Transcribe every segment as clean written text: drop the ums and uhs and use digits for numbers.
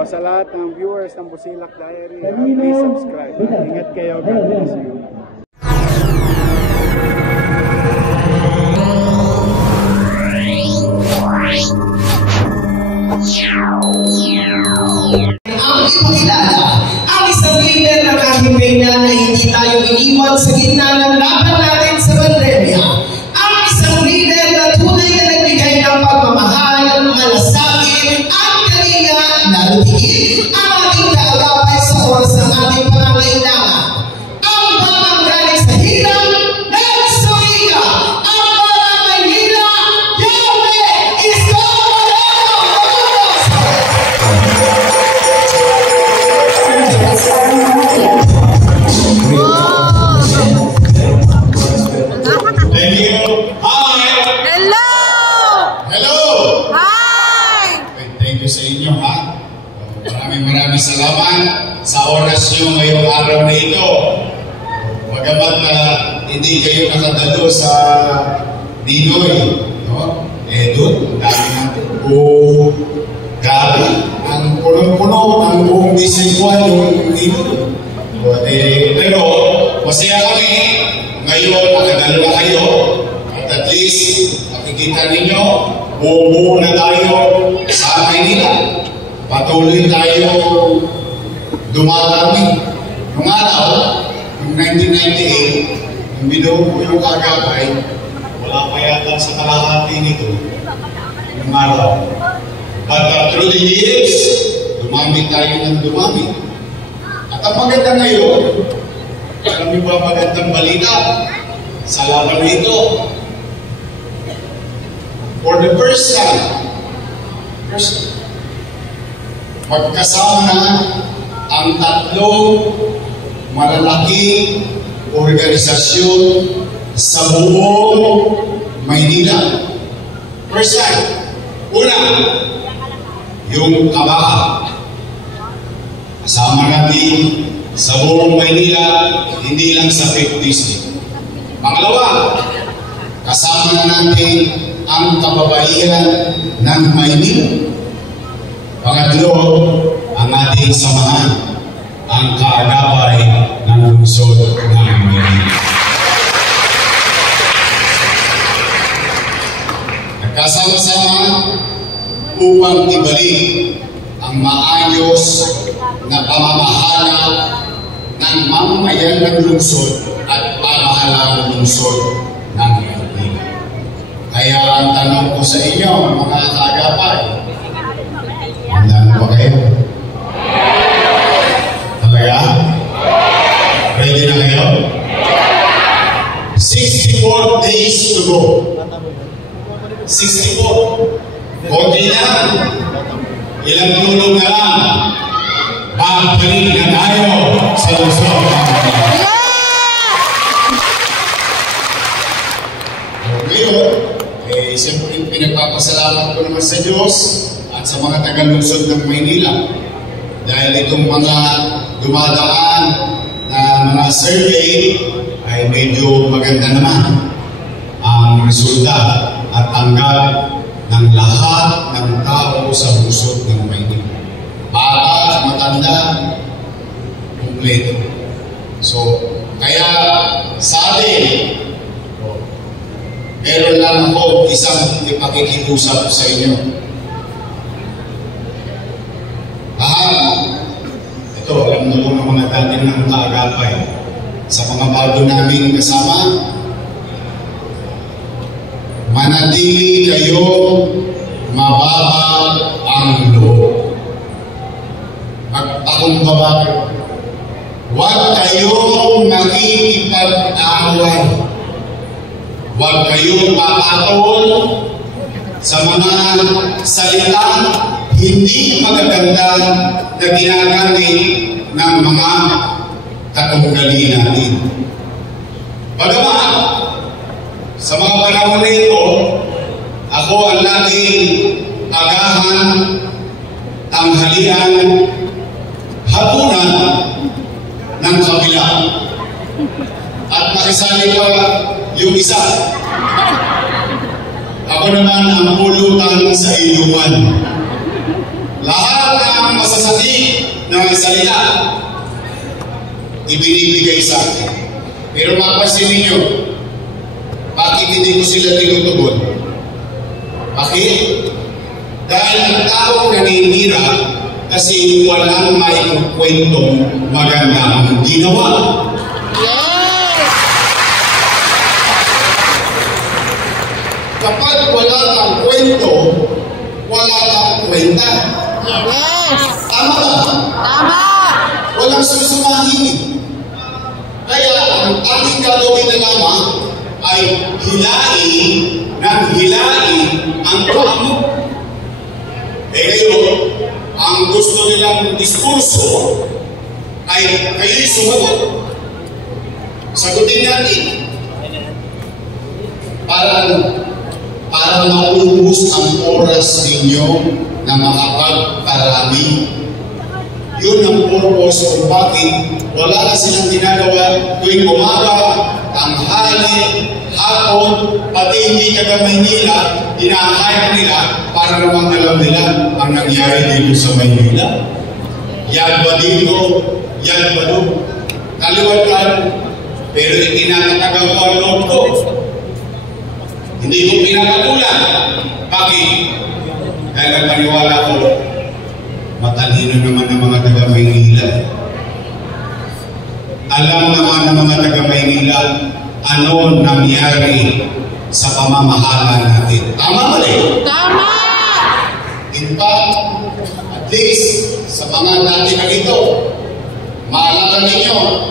O sa lahat ng viewers ng Busilak Diary, please subscribe. Ingat kayo. God bless you. Ang ipakilala, ang isang leader na kahimpinan na hindi tayo iniwan sa gitna ng laban natin sa pandemya. Ang isang leader na tunay na nagbigay ng pagmamahal, malasakit, at kalinga na lutigin ang ating kaagapay sa oras ng ating pangangailangan. Ang batang galing sa hirap, nagsuliga, ang batang Maynila, Yahweh is Maraming salamat sa oras nyo ngayong araw na ito. Magamat na hindi kayo nakadalo sa Dinoy, no? Doon, dami natin. Gabi, ang punong-puno, ang buong disensual yung Dinoy. Pero, masaya kami. Ngayon, nakadalo na kayo. At least, makikita ninyo, buo-buo na tayo sa Maynila. Patuloy tayo dumarami. Noong araw, noong 1998, nung binuo ko yung kaagapay, wala pa yata sa kalahati nito. Noong araw. But through the years, dumami tayo ng dumami. At ang maganda ngayon, alam niyo ba magandang balita sa laban nito? For the first time, magkasama na ang tatlong malalaking organisasyon sa buong Maynila. First time. Una, yung Kabaha. Kasama natin sa buong Maynila, hindi lang sa 5th district. Pangalawa, kasama na natin ang kababaihan ng Maynila. Pangatlo, ang ating samahan, ang kaagapay ng lungsod ng Maynila. Nagkasama-sama upang ibalik ang maayos na pamamahala ng mamamayan ng lungsod at pamahalaan ng lungsod ng Maynila. Kaya ang tanong ko sa inyo, mga kaagapay, handa ba kayo? Talaga? Ready na kayo? 64 days to go. 64. Konti na. Ilang tulong na lang. Babalik na tayo sa lungsod. Ngayon, siyempre pinagpapasalamat ko naman sa Diyos at sa mga taga-lungsod ng Maynila dahil itong mga dumadaan na mga survey ay medyo maganda naman ang resulta at tanggap ng lahat ng tao sa lungsod ng Maynila. Bata, matanda, kumpleto. So, kaya sa atin, meron lang ako isang ipakikiusap sa inyo. Ito, alam na po ng mga dating ng kaagapay. Sa mga bago namin kasama, manatili kayong mababa ang loob. Magpakumbaba. Huwag kayong makikipag-away. Huwag kayong papatol sa mga salita hindi magaganda na ginagamit ng mga katunggali natin. Bagamat, sa mga panahon na ito, ako ang laging agahan, tanghalian, hapunan ng kabila. At makisali pa yung isa. Ako naman ang pulutan sa inuman. Lahat ng masasakit ng salita, ibinibigay sa akin. Pero mapapansin ninyo, bakit hindi ko sila tinutugon? Bakit? Dahil ang taong naninira kasi walang maikwentong maganda ang ginawa. Yes! Kapag wala kang kwento, wala kang kwenta. Yes! Tama ba? Tama! Walang susumahin. Kaya ang ating gagawin na lamang ay hilain ang kaamo. Ngayon, ang gusto nilang diskurso ay kayo'y sumagot. Sagutin natin. Para maubos ang oras ninyo na makapagparami. Yun ang purpose kung bakit wala na silang ginagawa tuwing umaga, tanghali, hapon, pati hindi taga Maynila, inahayag nila para naman alam nila ang nangyari dito sa Maynila. Yan ba dito? Yan ba doon? Kaliwatan, pero itinatagal ko ang loob ko. Hindi ko pinakatulan. Bakit? Dahil nagpaniwala ko, matalino naman ng mga taga-Maynila. Alam naman ng mga taga-Maynila ano nangyari sa pamamahala natin. Tama ba rin? Tama! In fact, at least sa mga dati na ito, maalala ninyo,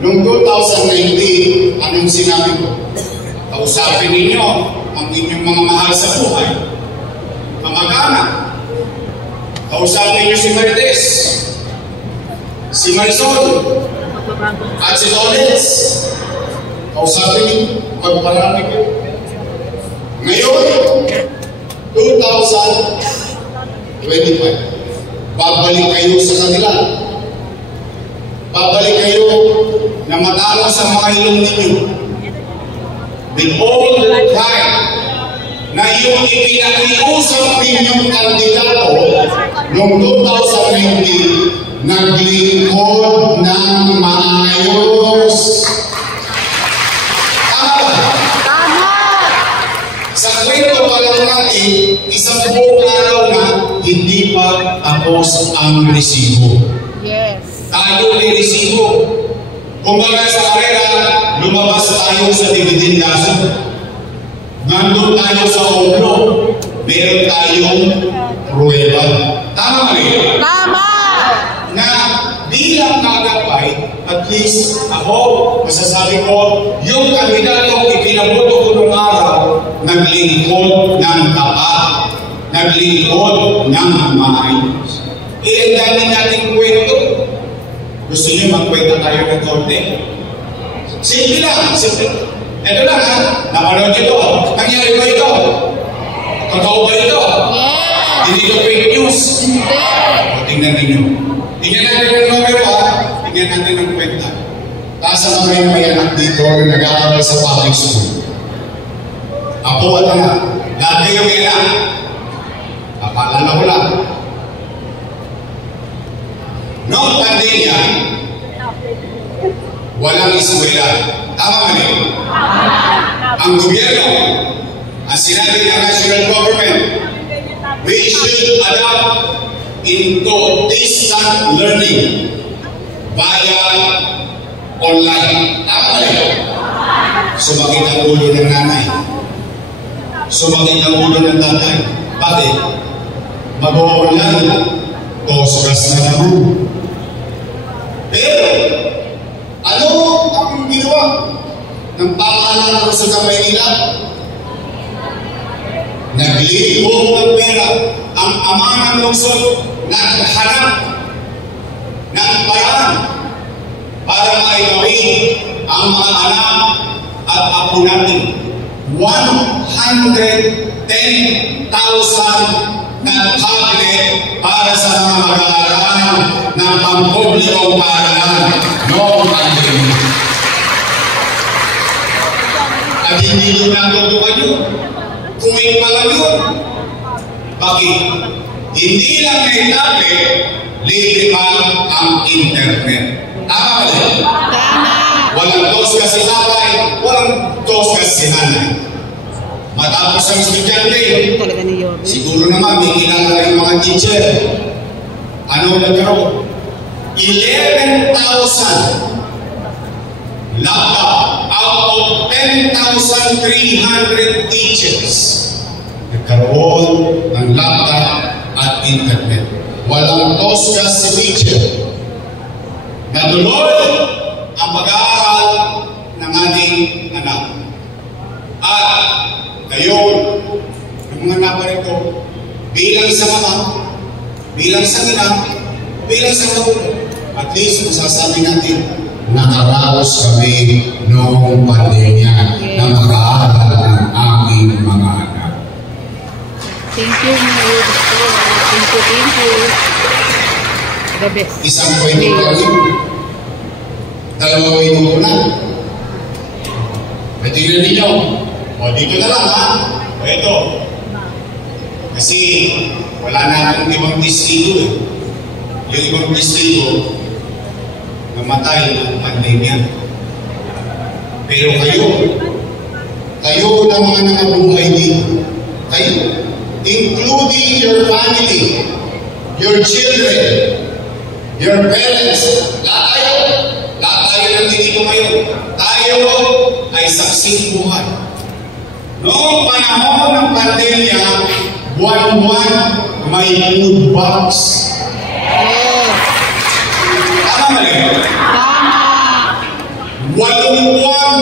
noong 2019, anong sinabi ko? Kausapin ninyo ang inyong mga mahal sa buhay. Kamag-anak. Kausapin niyo si Mertes, si Marisol, at si Lawrence. Kausapin niyo, magparami ko. Ngayon, 2025, babalik kayo sa kanila. Babalik kayo na matalo sa mga ilong ninyo. With all pride na yung ipinakiusap ninyong kandidato noong 2019, naglingkod ng maayos. Tama! Sa kwento pa lang natin, isang buong araw na hindi pa tapos ang resibo. Yes! Tayo may resibo. Kumbaga sa karera, lumabas tayo sa dividendasyon. Nandun tayo sa oblo, meron tayong pruweba. Tama ba rin? Tama! Na bilang kagapay, at least ako, masasabi ko, yung kandidato ipinaboto ko noong araw, naglingkod ng tapat, naglingkod ng maayos. Ang dami nating kwento. Gusto niyo magkwenta tayo ng konti? Simple lang, simple. Ito lang ha, napanood ito. Nangyari ba ito? Totoo ba ito? Yes! Hindi ito fake news. Hindi! Tingnan ninyo. Tingnan natin ang numero ha. Tingnan natin ang kwenta. Taas ang mga may anak dito na nag-aaral sa public school. Apo at anak. Lahat kayo may anak. Papaalala ko lang. Noong pandemya, walang eskwela. Tama ba rin? Ang gobyerno, ang sinabi ng national government, we should adapt into distant learning via online. Tama ba rin? Sumakit ang ulo ng nanay. Sumakit ang ulo ng tatay. Bakit? Mag-online. Tosgas na naman. Pero, ano ang ginawa ng pamahalaan ng Lungsod ng Maynila? Naglibog ng pera. Ang ama ng lungsod naghanap ng paraan para maitawid ang mga anak at apo natin. 110,000 na tablet para sa mga mag-aaral ng pampublikong paaralan noong pandemya. At hindi nyo natutukan yun. Kuwing pa lang yun. Bakit? Hindi lang may tablet, libre pa ang internet. Tama ba yan? Tama. Walang dos kasi tatay, walang dos kasi nanay. Matapos ang estudyante, Talaga ni Yorme. siguro naman may kilala yung mga teacher. Ano nagkaroon? 11,000 laptop out of 10,300 teachers. Nagkaroon ng laptop at internet. Walang tosgas si teacher. Natuloy ang pag-aaral ng ating anak. At ngayon, yung mga anak pa rito, bilang sa mama, bilang sa ina, bilang sa magulang, at least masasabi natin, nakaraos kami noong pandemya na mag-aaral ng aming mga anak. Thank you, Mayor. Thank you. The best. Isang kwento pa rin. 2 minuto na. E tignan ninyo. O dito na lang ha. O ito. Kasi wala na akong ibang distrito eh. Yung ibang distrito namatay ng pandemya. Pero kayo na mga nangabuhay dito, kayo, including your family, your children, your parents, lahat tayo nandito ngayon. Tayo ay saksing buhay. Noong panahon ng pandemya, buwan-buwan may food box. Tama mali? Tama. 8 buwan,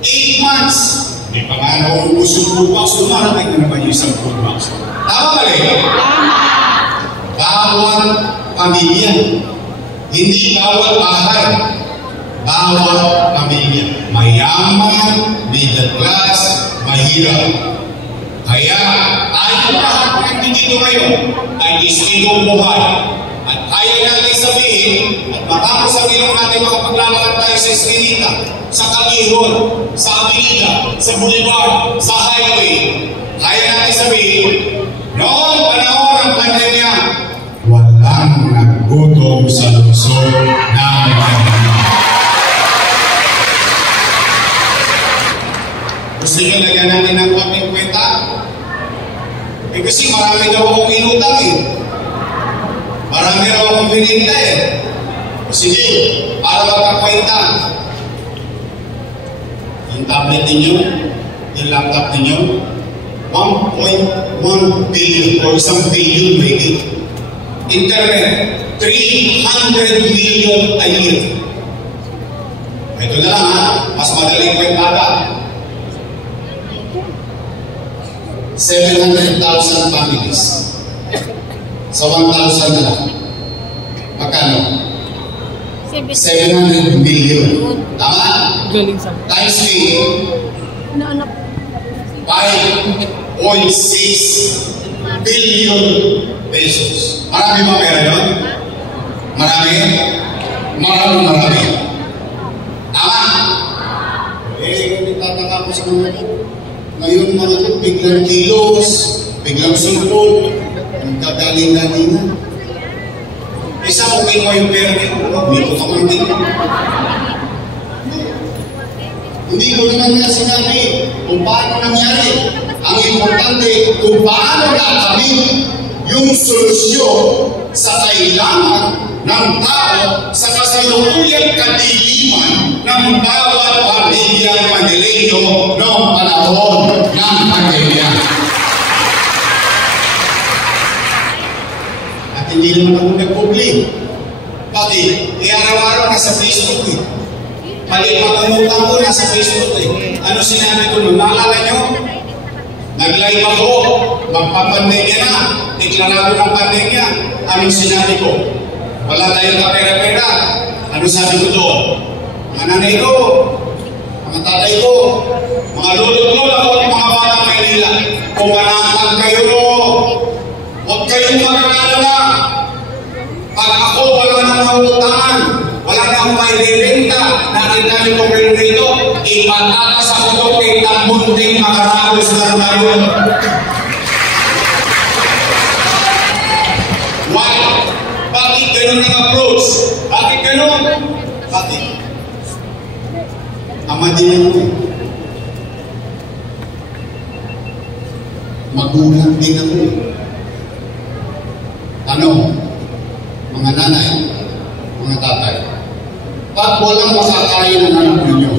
8 months. Hindi pa nga nauubos yung food box, lumarating na naman yung isang food box. Tama mali? Bawat pamilya. Hindi bawat bahay. Bawat pamilya. Mayaman, middle class, mahirap. Kaya tayo lahat ng dito ngayon ay distinong buhay. At kaya natin sabihin, at makasabihin natin makapaglalakad tayo sa Eskinita, sa Kalihon, sa Avenida, sa Boulevard, sa Highway. Kaya natin sabihin, noong panahon ng pandemya, walang naggutom sa lungsod ng pandemya. Gusto nyo lagyan natin ng konting kwenta? Eh kasi marami daw akong inutang eh. Marami daw akong bininta eh. Sige, para magkakwenta. Yung tablet ninyo, yung laptop ninyo, 1.1 billion o 1 billion maybe. Internet, 300 million a year. Ito na lang ha, mas madaling kwentada. 700,000 families. Sa 1,000 na lang. Magkano? 700 million. Tama? Galing sa Times 8. 5.6 billion pesos. Marami ba pera yun? Marami? Marami. Tama? Eh, nagtataka ko sa mga ngayon mga ito, biglang kilos, biglang sulpot, nagkagaling-galing na. Isa mo mo yung pera nito, dito ka man din. Hindi ko naman nga sinabi kung paano nangyari. Ang importante kung paano nakamit yung solusyon sa kailangan ng tao sa kasalukuyang kadiliman ng bawat pamilyang Manileño noong panahon ng pandemya. At hindi naman ako nag-public. Bakit? Araw-araw nasa Facebook eh. Mali pagkamutan ko nasa Facebook eh. Ano sinabi ko nun? Naalala nyo? Nag-live ako. Magpapandemya na. Deklarado ng pandemya. Ano sinabi ko? Wala tayong kapera-pera. Ano sabi ko doon? Mga nanay ko, mga tatay ko, mga lulot-lola ko, at mga batang Maynila, kung manatag kayo, huwag kayong mag-alala. Pag ako wala nang nautangan, wala na akong may bibenta, nakita niyo kung rin rito, ipatatas ako ito kay Tambunding Makaragos na tayo. ganun ang approach? Bakit ganun? Bakit? Ama din ako eh. Magulang din ako eh. Ano? Mga nanay, mga tatay, pag walang makakain ng anak ninyo,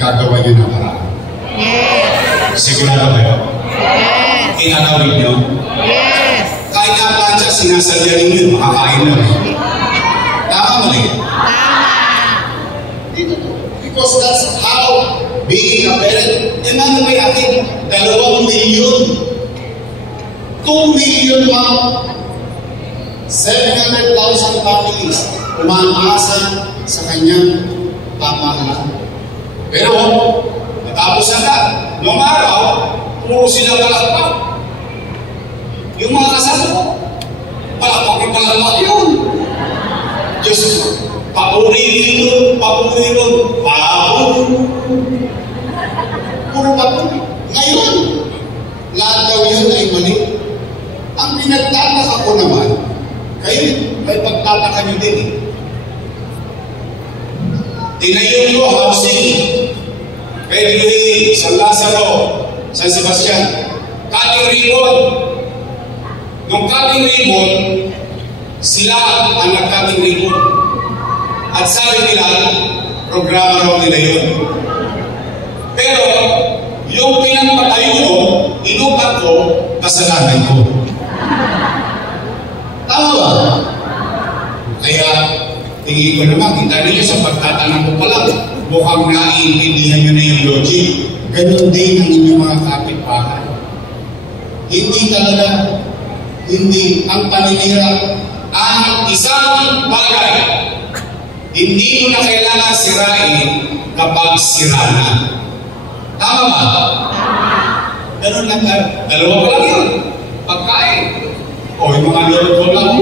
gagawa nyo ng paraan. Yes. Sigurado kayo? Yes. Inanawin nyo? Yes. Kahit na plancha, sinasadya ninyo, makakain na rin. Tama mali? Because that's how being a parent. E ano may atin? 2 million. 2 million pa. 700,000 families umaasa sa kanyang pamahalaan. Pero, natapos na lahat. Noong araw, puro silang palakpak. Yung mga kasama ko, palakpak yun. Diyos, papuri rin, puro papuri. Ngayon, lahat daw yun ay mali. Ang pinagtataka ko naman, kayo, may pagtataka nyo din eh. Tinayon ko housing, Pedro, San Lazaro, San Sebastian, cutting ribbon. Nung cutting ribbon, sila ang nag-cutting ribbon. At sabi nila, programa raw nila yun. Pero, yung pinagpatayo ko, inupat ko, kasalanan ko. Tama ba? Kaya, tingin ko naman, kita niyo sa pagtatanong ko pala, mukhang naiintindihan nyo na yung logic. Ganon din ang inyong mga kapitbahay. Hindi talaga, hindi ang paninira. Ang isang bagay, hindi mo na kailangan sirain kapag sira na. Tama ba? Ganon lang tayo. 2 pa lang yun. Pagkain. O yung mga lolo lang.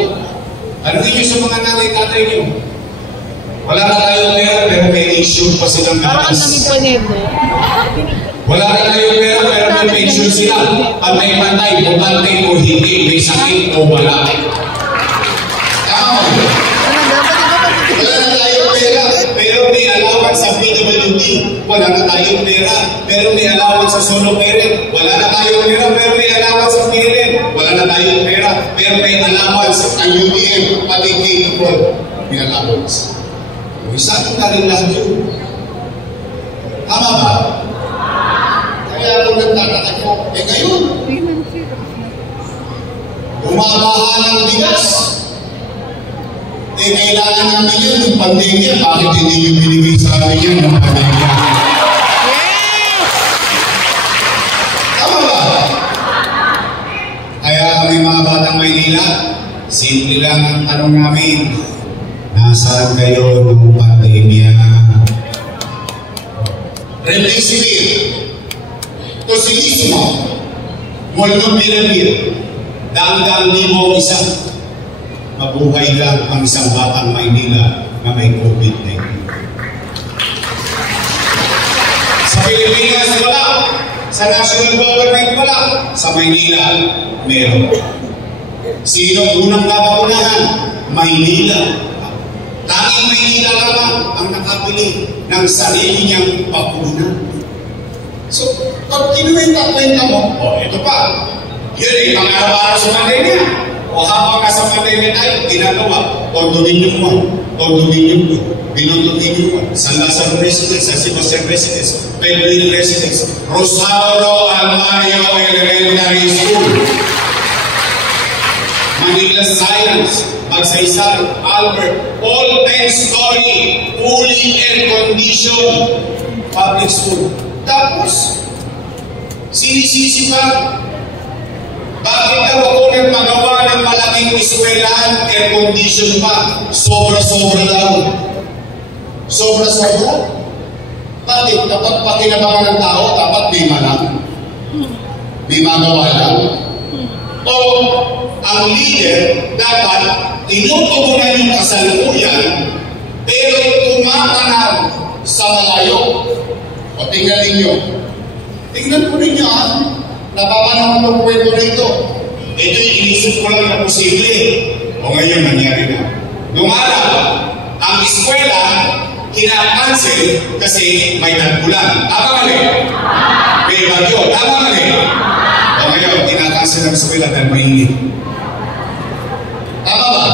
Ano niyo sa mga nanay-tatay niyo? Wala na tayong pera pero may issue pa silang gatas. Wala na tayong pera pero may pension sila. Pag may patay, bumantay o hindi, may sakit o wala. Tama. Wala na tayong pera pero may allowance sa PWD. Wala na tayong pera pero may allowance sa solo parent. Wala na tayong pera pero may allowance sa parent. Wala na tayong pera pero may allowance ang UDM pati K-12. May allowance. Isa na rin lahat yun. Tama ba? Kaya kung nagtataka ko, ngayon, bumabaha ng bigas. Kailangan namin yun ng pandemya. Bakit hindi yung binigay sa amin yan ng pandemya? Tama ba? Kaya may mga batang Maynila, simple lang ang tanong namin. Nasaan kayo ng pandemya? Remdesivir, tocilizumab, molnupiravir, daang-daang libo isa. Mabuhay lang ang isang batang Maynila na may COVID-19. Sa Pilipinas wala, sa national government wala, sa Maynila meron. Sino unang nabakunahan? Maynila. Tanging Maynila lamang ang nakapili ng sarili niyang bakuna. So, pag kinuwenta-kwenta mo, ito pa, yun ay pang-araw-araw sa pandemya. O habang nasa pandemya tayo, ginagawa, condominium 1, condominium 2, condominium 1, San Lazaro Residence, San Sebastian Residence, Pedro Residence, Rosario Almario Elementary School, Manila Science, Magsaysay, Albert, all 10-story, fully air-conditioned public school. Tapos, sinisisi pa, bakit daw ako nagpagawa ng malaking eskwelahan, air-conditioned pa, sobra-sobra daw. Sobra-sobra? Bakit? Kapag pakinabangan ng tao, dapat may malang. May magawa lang. O, ang leader, dapat tinutugunan yung kasalukuyan, pero tumatanag sa malayo. O tingnan ninyo. Tingnan po ninyo napapanahon ng kwento rito. Ito'y inisip ko lang na posible. O ngayon nangyari na. Nung araw, ang eskwela kinapansin kasi may tagpulan. Tama mali? May bagyo. Tama mali? O ngayon, kinapansin ng eskwela dahil mainit. Tama ba?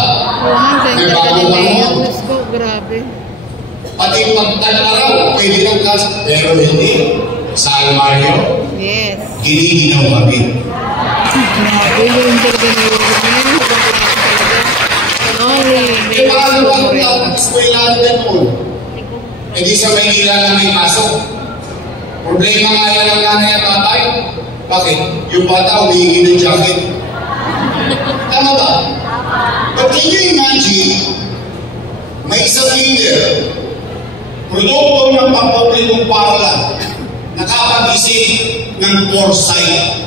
May bagong panahon. Grabe. Pati pagtag-araw, pwede ng gas, pero hindi. Sa almaryo, Yes. giniginaw kami. Grabe yung interview niya. Eh, paano ba ang eskwela natin po? Eh, di sa Maynila na may pasok. Problema nga yan ng nanay at tatay. Bakit? Yung bata humihingi ng jacket. Tama ba? But can you imagine, may isang leader, produkto ng pampublikong paralan, nakapag-isip ng foresight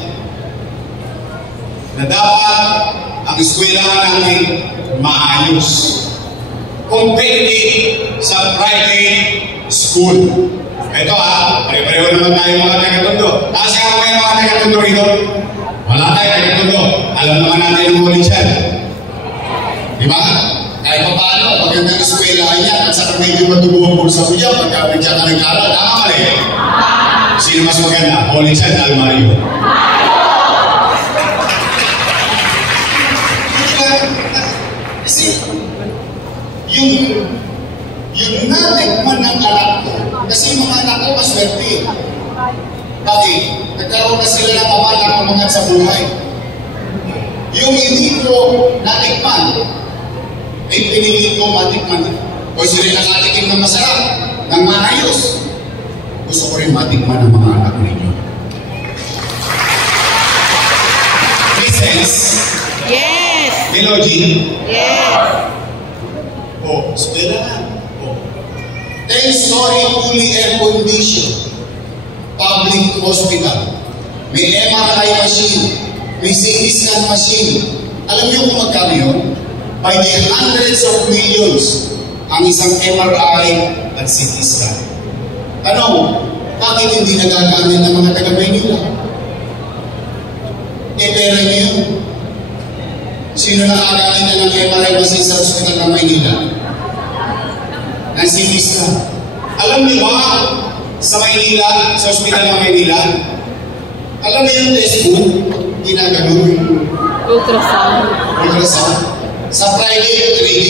na dapat ang eskwelahan natin maayos. Competitive sa private school. Ito pare-pareho naman tayo mga taga-Tondo. Kasi ako may mga taga-Tondo rito. Wala tayo taga-Tondo. Alam naman natin yung huli dyan. Di ba? Kahit pa paano, magandang eskwelahan niya at saka medyo matubo ang bulsa mo dyan pagka medya ka nag-aral. Tama mali? Sino mas maganda? Holy San, Almario. Kasi, yung natikman ng anak ko, kasi mga anak ko maswerte. Bakit? Nagkaroon na sila ng pamalang sa buhay. Yung hindi ko natikman, ay pinilit ko matikman. O sila nakatikim ng masarap, ng maayos. Gusto ko rin matikman ng mga anak ninyo. May sense? Yes. Melody? Yes. Eskwela na. 10-story fully air-conditioned public hospital. May MRI machine. May CT scan machine. Alam niyo kung magkano yun? By the hundreds of millions ang isang MRI at CT scan. Ano? Bakit hindi nagagamit ng mga taga-Maynila? Pera niyo yun. Sino nakagamit na ng MRI machine sa hospital ng Maynila? Ng CT scan. Alam niyo ba sa Maynila, sa hospital ng Maynila, alam niyo yung test book, ginagano'n. Ultrasound. Ultrasound. Sa private, 3D.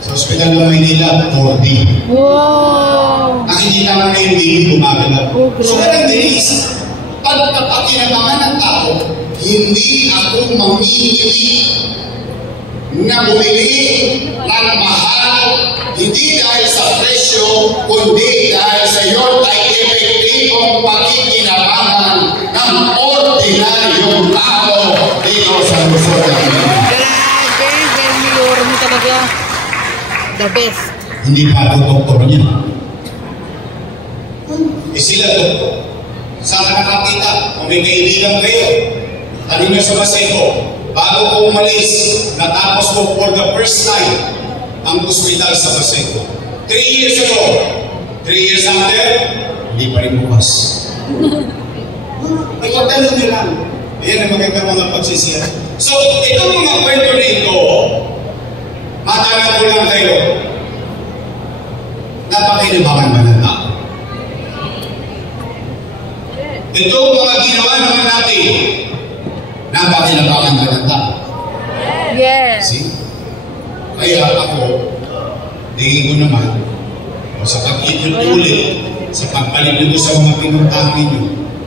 Sa hospital ng Maynila, 4D. Wow. Nakikita mo na yung baby gumagalaw. So, parang Denise, pagkapakinabangan ng tao, hindi ako mamimili na bumili ng mahal, hindi dahil sa presyo, kundi dahil sa iyon ay epektibong pakikinabangan ng ordinaryong tao dito sa Luzon. Grabe. Very mayor mo talaga. The best. Hindi pa ako doktor niya. Sila doktor. Saan ka nakakita? Kung may kaibigan kayo, halina sa Baseco. Bago ko umalis, natapos ko for the first time ang hospital sa Baseco. 3 years ago, 3 years after, hindi pa rin bukas. Nagpagtanong nyo lang. Ayan ang magandang mga pagsisiyan. So, itong mga kwento nito, matanong ko lang kayo, napakinabangan ba ng tao? Ito mga ginawa naman natin, napakinabangan ba ng tao? Yes. See? Kaya ako, tingin ko naman, sa pag-iulit, sa pagbalik nyo sa mga pinuntahan ninyo,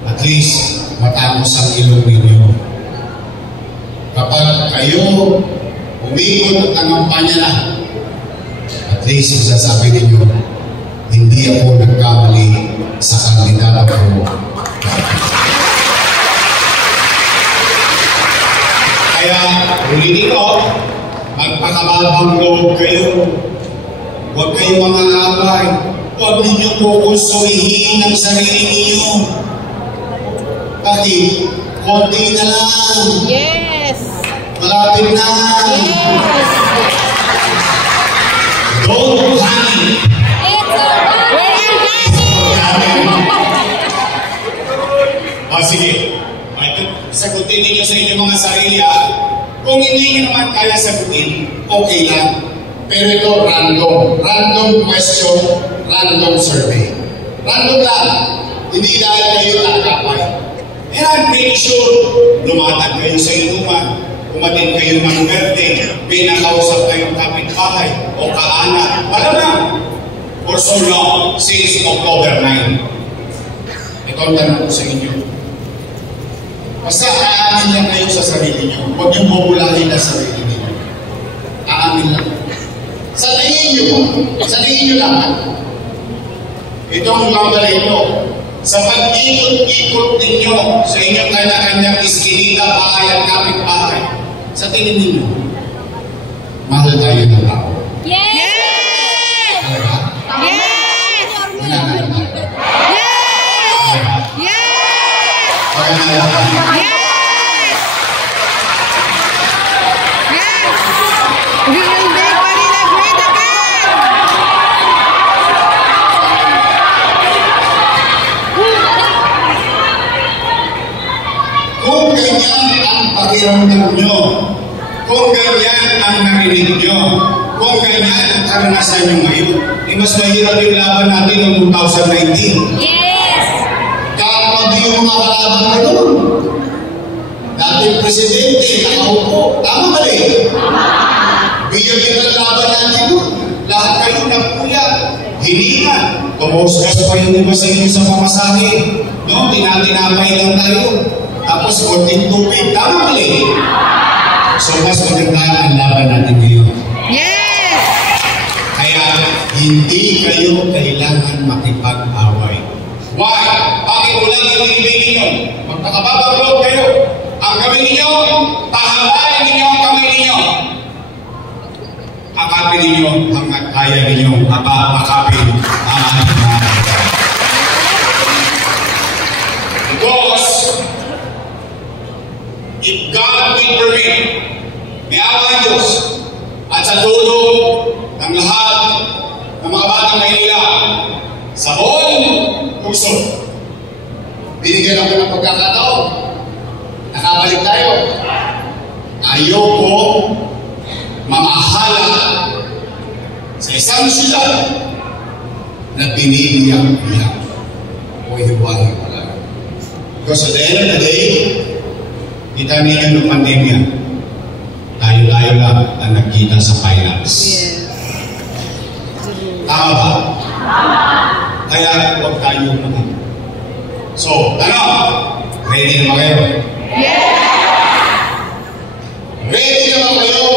at least, matapos ang ilong ninyo. Kapag kayo umikot at nangampanya na, at least masasabi ninyo, hindi ako nagkamali sa kandidato ko. Kaya, ulitin ko, magpakababang loob kayo. Huwag kayong mga away. Huwag ninyo kukonsumihin ang sarili ninyo. Bakit? Konti na lang. Yes. Malapit na. Yes. Don't panic. We're in Sige. Sagutin ninyo sa inyong mga sarili, Kung hindi nyo naman kaya sagutin, okay lang. Pero ito, random. Random question, random survey. Random lang. Hindi dahil kayo nakakapay. And I'm pretty sure, lumatag kayo sa inuman, umatin kayo ng birthday, pinakausap kayong kapitbahay o kaanak. Malamang, for so long, since October 9. Ito ang tanong ko sa inyo. Basta aamin lang kayo sa sarili nyo. Huwag niyong bubulahin na sarili niyo. Aamin lang. Sa tingin nyo lang. Itong lambalay ito, sa pag-ikot-ikot ninyo sa inyong kanya-kanyang iskinita, bahay at kapit-bahay, sa tingin ninyo, mahal tayo ng tao. Yes! Talaga? Yes! Wala na lang tayo. Yes! Yes! Wala na lang tayo. Yes! Yes! We will make Manila great again! Kung ganyan ang pakiramdam nyo, kung ganyan ang narinig nyo, kung ganyan ang karanasan nyo ngayon, mas mahirap yung laban natin noong 2019. Yes! Kakapag yung mga kalaban na doon. Dating presidente, nakaupo. Tama ba rin? Biyag-biyag ang laban natin doon. Lahat kayo nagpuyat, hininga. Kumusgas pa yung iba sa inyo sa pamasahe. No? Tinatinapay lang tayo. Tapos konting tubig. Tama ba rin? So mas maganda ang laban natin ngayon. Yes! Kaya hindi kayo kailangan makipag-away. Why? Bakit wala yung ibig ninyo? Magpakababagod kayo. Ang gawin ninyo, pahabain ninyo ang kamay ninyo. Akapin ninyo hanggat kaya ninyo akapin ang ating mga. Because if God will permit, may awa ng Diyos at sa tulong ng lahat ng mga batang Maynila sa buong puso, binigyan ako ng pagkakataon. Nakabalik tayo. Ayoko mamahala sa isang siyudad na pinibiyak-biyak o hiwa-hiwala. Because at the end of the day, kita ninyo ng pandemya, tayo-tayo lang ang nagkita sa finance. Tama ba? Kaya huwag tayo maging. So, ready na ba kayo? Ready na ba kayo?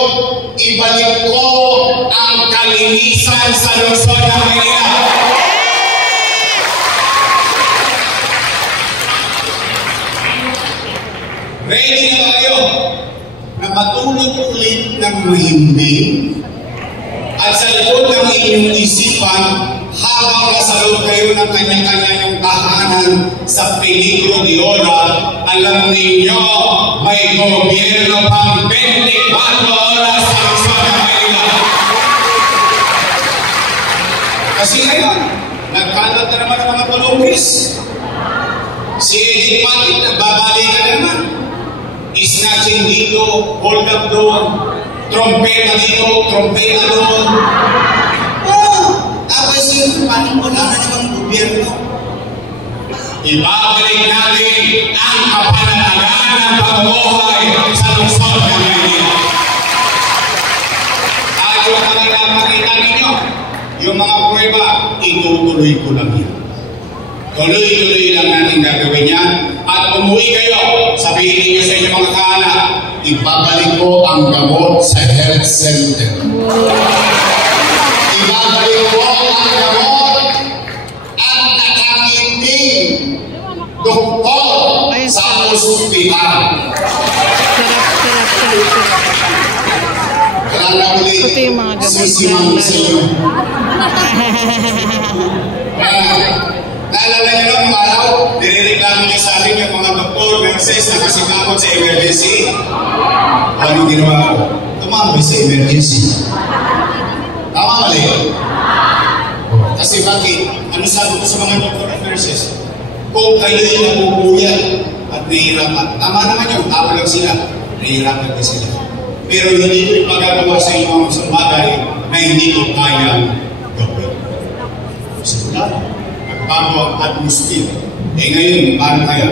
Ibalik ko ang kalinisan sa Luzon ng Maynila. Ready na ba kayo na matulog ulit ng mahimbing at sa likod ng inyong isipan habang nasa loob kayo ng kanya-kanyang tahanan sa peligro de ora, alam ninyo may gobyerno pang 24 oras sa Luzon ng Maynila. Kasi ngayon, nagkalat na naman ang mga tulungis. Si Edith Matit, nagbabalik na naman. Snatching dito, hold up doon, trompeta dito, trompeta doon. Tapos yun, paano wala na namang gobyerno? Ibabalik natin ang kapananagan ng pamumuhay sa Luzon ng Maynila. At yung talaga makita ninyo, yung mga prueba, itutuloy ko lang yan. Tuloy-tuloy lang natin gagawin yan. At umuwi kayo, sabihin niyo sa inyong mga kaanak, ibabalik ko ang gamot sa health center. Ibabalik ko ang gamot at nakangiping doktor sa ospital. Kaya na ulit, sisimang sa inyo. Naalala niyo nung araw, nirereklamo niyo sa akin yung mga doktor, nurses na kasikapot sa emergency. Ano ginawa ko? Tumambay sa emergency. Tama mali? Kasi bakit? Ano sabi ko sa mga doktor at nurses? Kung kayo'y napupuyat at nahihirapan, tama naman yun, tao lang sila, nahihirapan din sila. pero hindi ko ipagagawa sa inyo ang isang bagay na hindi ko kayang gawin. Simula, nagbago ang atmosphere. Ngayon, paano kaya?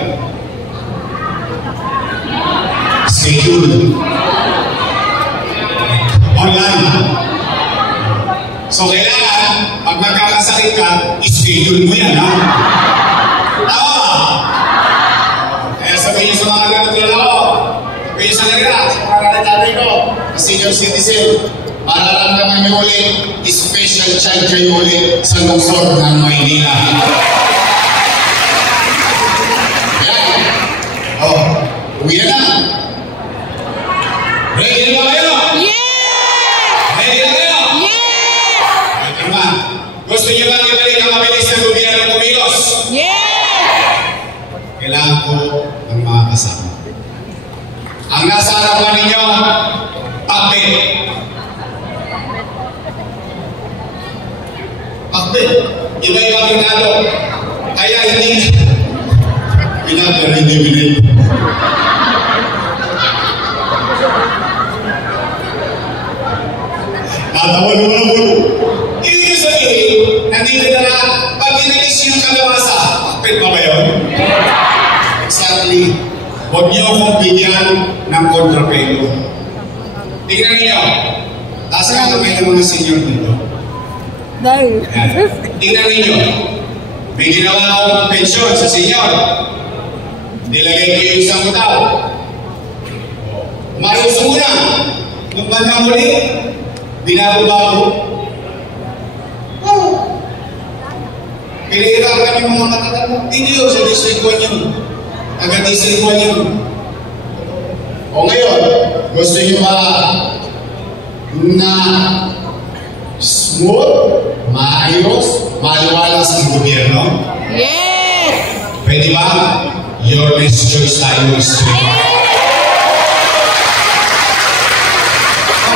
Schedule. Online. So, kailangan, pag magkakasakit ka, schedule mo yan, ha? Tama! Kaya sabihin sa mga ganito lang ako, sabihin sa nila, sa mga nanay ko, sa senior citizen, mararamdaman nyo ulit, special child kayo ulit sa lungsod ng Maynila. Yan. Oh, uwi na. Ready na ba kayo? Yes! Ready na kayo? Yes! Ay, tama. Gusto niyo bang ibalik ang mabilis na gobyerno kumilos? Yes! Kailangan ko ng mga kasama. Ang nasa harapan ninyo, pakbet. Pakbet. Iba-iba pinado. Kaya hindi pinado na hindi binit. Natawa naman ang ulo. Ibig sabihin, nandito na pag inalis yung kalabasa, pakbet pa ba yun? Exactly. Huwag niyo akong bigyan ng kontrapelo. Tingnan niyo. Taas nga kami ng mga senior dito. Dahil. Tingnan niyo. May ginawa akong pensyon sa senior. Nilagay ko yung isang tao. Umayos muna. Nung bandang muli, binago-bago. Pinahirapan yung mga matatanda. Hindi yun sa distrikwan yun. Taga-distrikwan yun. O ngayon, gusto nyo ba na smooth, maayos, maliwalas ang gobyerno? Yes! Pwede ba? Your next choice tayo is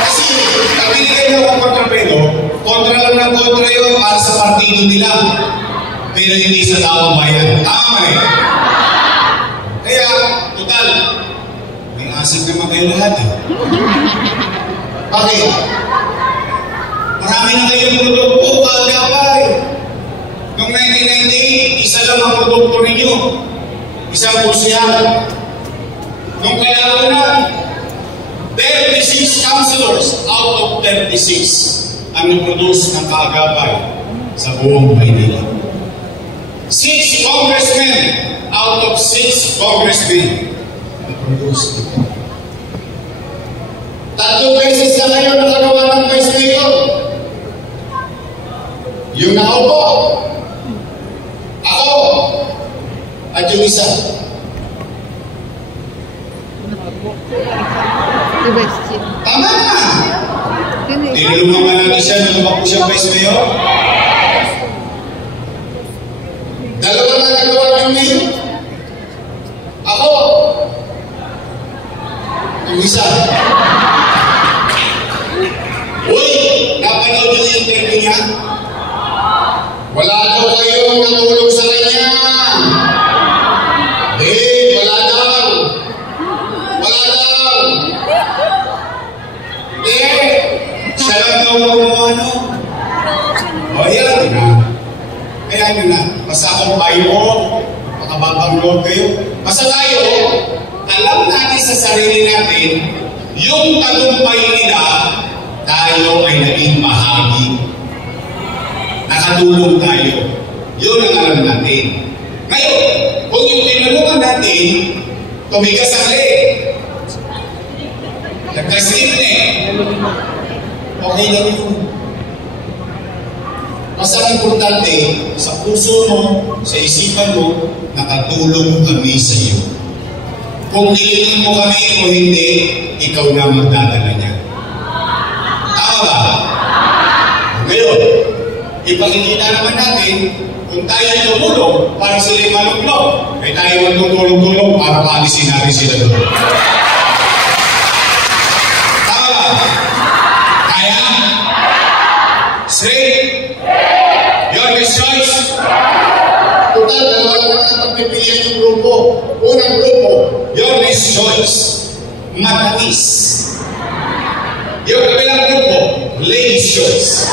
kasi kami nilagay na akong kontrapelo, kontra lang ng kontra yun para sa partido nila. Pero hindi sa taong bayan. Tama mali. Kaya, total, may asig naman kayo lahat eh. Bakit? Marami na kayong produkto, kagapay. Noong 1998, isa lang ang produkto ninyo. Isang pusihan. Noong kailangan 36 councilors out of 36 ang naproduce ng kaagapay sa buong Maynila. 6 congressmen out of 6 congressmen naproduce. 3 beses na kayo nakagawa ng vice mayor. Yung nakaupo, ako, at yung isa. Tama na! Tinulungan natin siya nung tumakbo siyang vice mayor. Dalawa na nagawa yung mayor. Ako, yung isa. Uy, napanood yung interview niya? Wala daw kayong natulog sa kanya. Wala daw. Wala daw. Siya lang daw ano. O yan na. Kaya yun na. Basta akong payo, makababang loob kayo. Basta tayo, alam natin sa sarili natin, yung tagumpay nila, tayo ay naging bahagi. Nakatulong tayo. Yun ang alam natin. Ngayon, kung yung tinulungan natin, tumigas ang leg. Nagka-slip na eh. Okay lang yun. Mas ang importante, sa puso mo, sa isipan mo, nakatulong kami sa iyo. Kung nilingin mo kami o hindi, ikaw na magdadala niya. Tama ba? Ngayon, ipakikita naman natin kung tayo tumulong para sila maluglog, ay tayo magtutulong-tulong para paalisin natin sila doon. Tama ba? Kaya? Straight? Your choice? Total, dalawa lang ang pagpipilian yung grupo. Unang grupo, your choice. Matamis. Yung kabilang grupo, ladies' choice.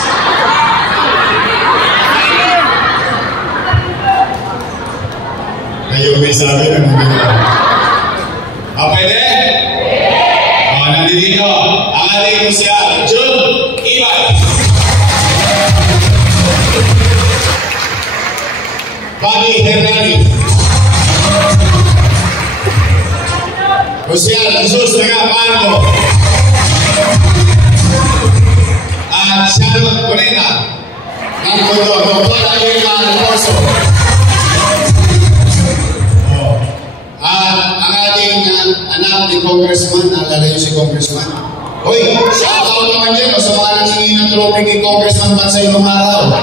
Ngayon may sabi na maganda. Pwede? O, nandito. Ang ating musya, Jun Ibay. Bobby Hernani. Musya, Jesus Nagapango. At Charlotte Corena. Ng Kodo, Dr. Ayuka Alfonso. At ang ating anak ni Congressman, naalala niyo si Congressman? Hoy, shout-out naman dyan sa mga nangingi ng trophy ni Congressman Bansay nung araw.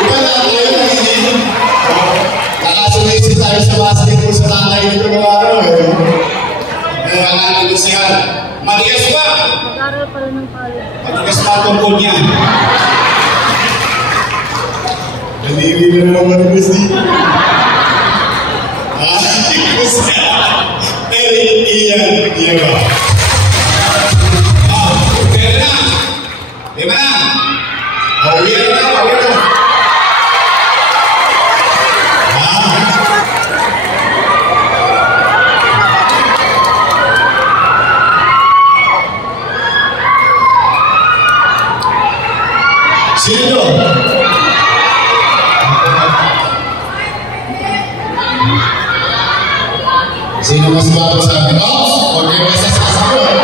Diba na ako yun nangingi? Nakasulisit tayo sa basketball sa tatay nito nung araw. Kaya ang ating kusihal. Matigas ba? Mag-aral pa rin ng pala. Matigas pa ang tungkol niya. Naliwi na naman matigas dito. Iya ba? Pwede na. Lima na. Uwihan na. Sino to? Sino mas bago sa akin? Huwag kayo basta sasagot.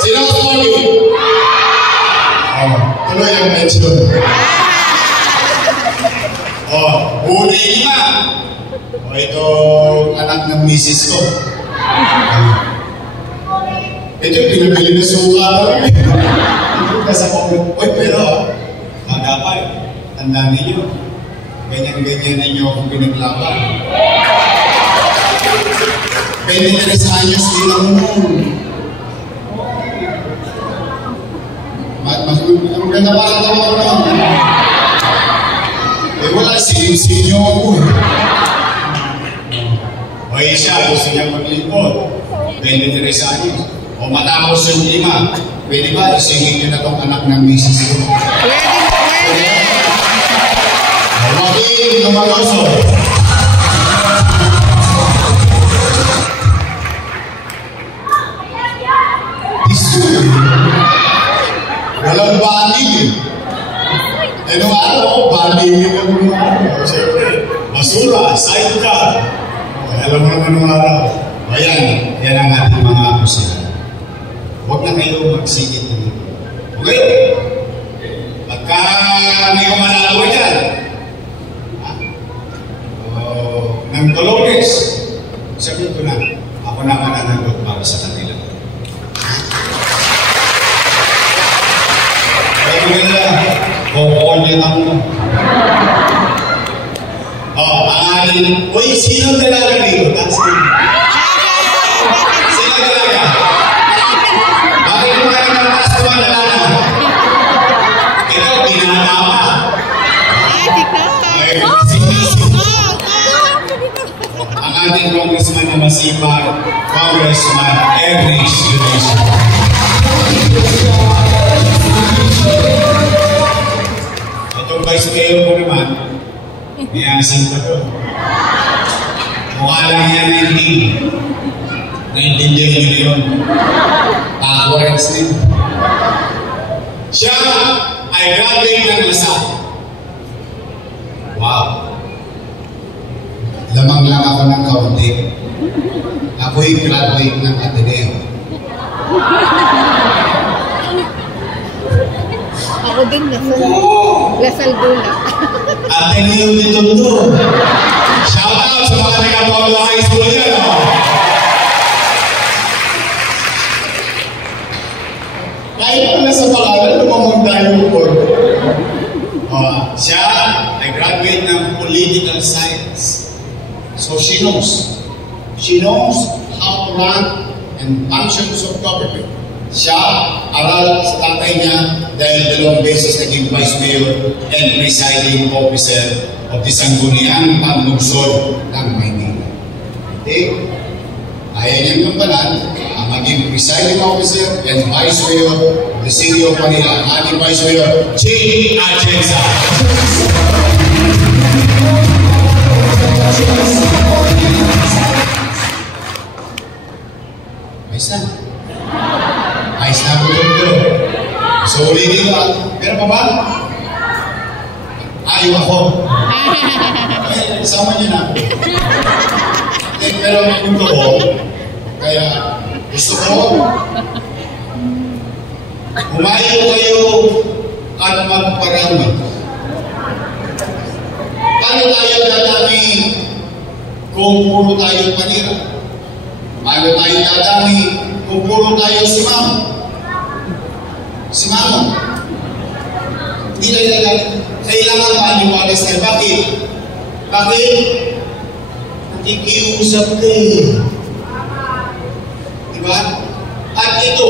Sino mas bago? Tuloy ang mention. Huli lima. Ito anak ng misis ko. Ito yung pinabili na suka. Uy, pero magapay. Tandaan ninyo. Ganyan-ganyan ninyo akong pinaglaban. 23 anyos din ako noon. Ang ganda pa lang ako noon. Eh wala, siling-sinyo ako eh. Okay siya, gusto niya maglipod. 23 anyos. O matapos yung 5, pwede ba isingin niyo na itong anak ng misis ko? Pwede. Joaquin Lumaloso. History. Walang banig. Nung araw ko, banig ako nung araw. Siyempre, basura, sidecar. Alam mo naman nung araw. Ayan, yan ang ating mga akusya. Huwag na kayo magsigit ng ito. Okay? Pagka may kumanalo yan, ng Dolores, sabihin ko na, ako na mananagot para sa kanila. Kaya maganda, kukunin ako. Aanin, uy, sino dalaga dito? Sino dalaga? Bakit mo kayo ng pasto ang dalaga? Ito, ginanama. Ang ating congressman na masipag, Congressman Erich Dionisio. Itong vice mayor ko naman, may asin pa doon. Mukha lang yan 19. Naintindihan nyo yun. Congress din. Siya ay graduate ng Lasal. Wow. Lamang lang ako ng kaunti. Ako'y graduate ng Ateneo. Ako din, Lasal Dula. Ateneo ni Tondo. Shout out sa mga taga-Paolo High School yan. Kahit pa nasa pangalan, lumamang tayo po. Siya ay graduate ng political science. So she knows. She knows how to run and functions of government. Siya, aral sa tatay niya dahil dalawang beses naging vice mayor and presiding officer of the Sangguniang Panlungsod ng Maynila. Okay? kaya niyang gampanan ang maging presiding officer and vice mayor of the city of Manila, ang ating vice mayor, J. Atienza. Ayos na. Ayos na po ito. So, ulitin ko. Meron pa ba? Ayaw ako. Ay, sama niyo na. Pero ang punto ko, kaya gusto ko, humayo kayo at magparami. Paano tayo dadami kung puro tayo panira? Paano tayo dadami kung puro tayo si Mama? Si Mama. Hindi tayo dadami. Kailangan maaliwalas tayo. Bakit? Bakit? Nakikiusap ka eh. Diba? At ito,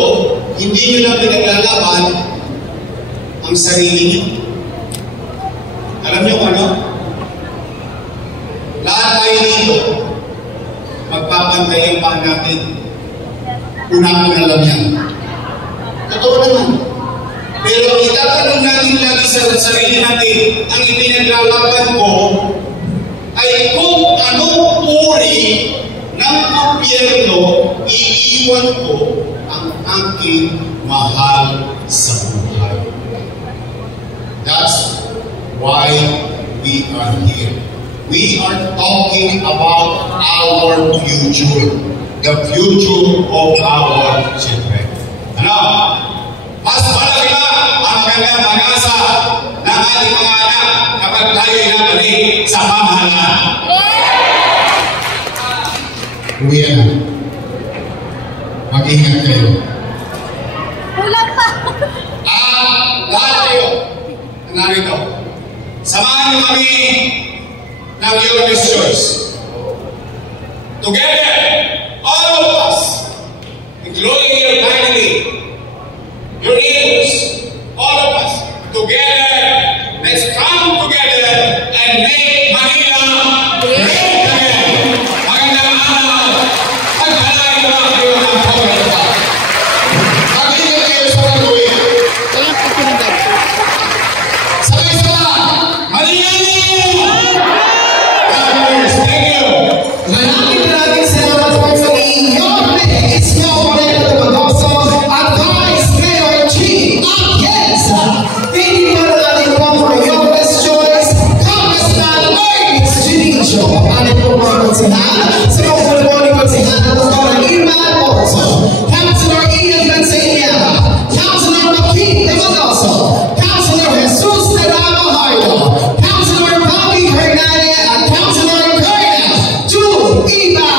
hindi nyo lang pinaglalaban ang sarili nyo. Alam nyo ano? Lahat tayo dito, magpapantay ang paan natin. Unahin na lang yan. Totoo naman. Pero itatanong natin lagi sa sarili natin, ang ipinaglalaban ko ay kung anong uri ng gobyerno iiwan ko ang aking mahal sa buhay. That's why we are here. We are talking about our future, the future of our children. Ano? Mas malaki ba ang magandang pag-asa ng ating mga anak kapag tayo inabalik sa pamahalaan? Uwihan na. Mag-ingat kayo. Kulang pa. Lahat kayo na narito, samahan niyo kami ng Your Choice. Together, all of us, including your family, your neighbors, all of us, together, let's come together and make Manila great again. Magandang araw. Pagpalain mo ang kayo ng pagkakita. Mag-ingat kayo sa pag-uwi. Kaya pa sinagad ko. Sabay-sama! Manila! God bless. Thank you. Maraming salamat po sa inyong It's your Moreno Tumagoso at Vice Mayor G. Atienza. Thank you for the for your best choice. Congressman Ernest Chinicho. Ano po mga konsihan? Sa mga pulmoni konsihan at mga Irman Orso. Councilor Ian Benzania. Councilor Joaquin Tumagoso. Councilor Jesus Teramo-Hardo. Councilor Bobby Hernandez at Councilor Corina Iba.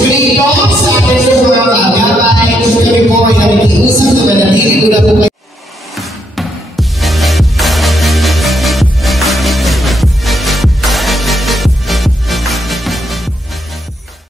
Good evening, sa akin po mga kagabay. Kami po ay nakikiusap na manatili ko na po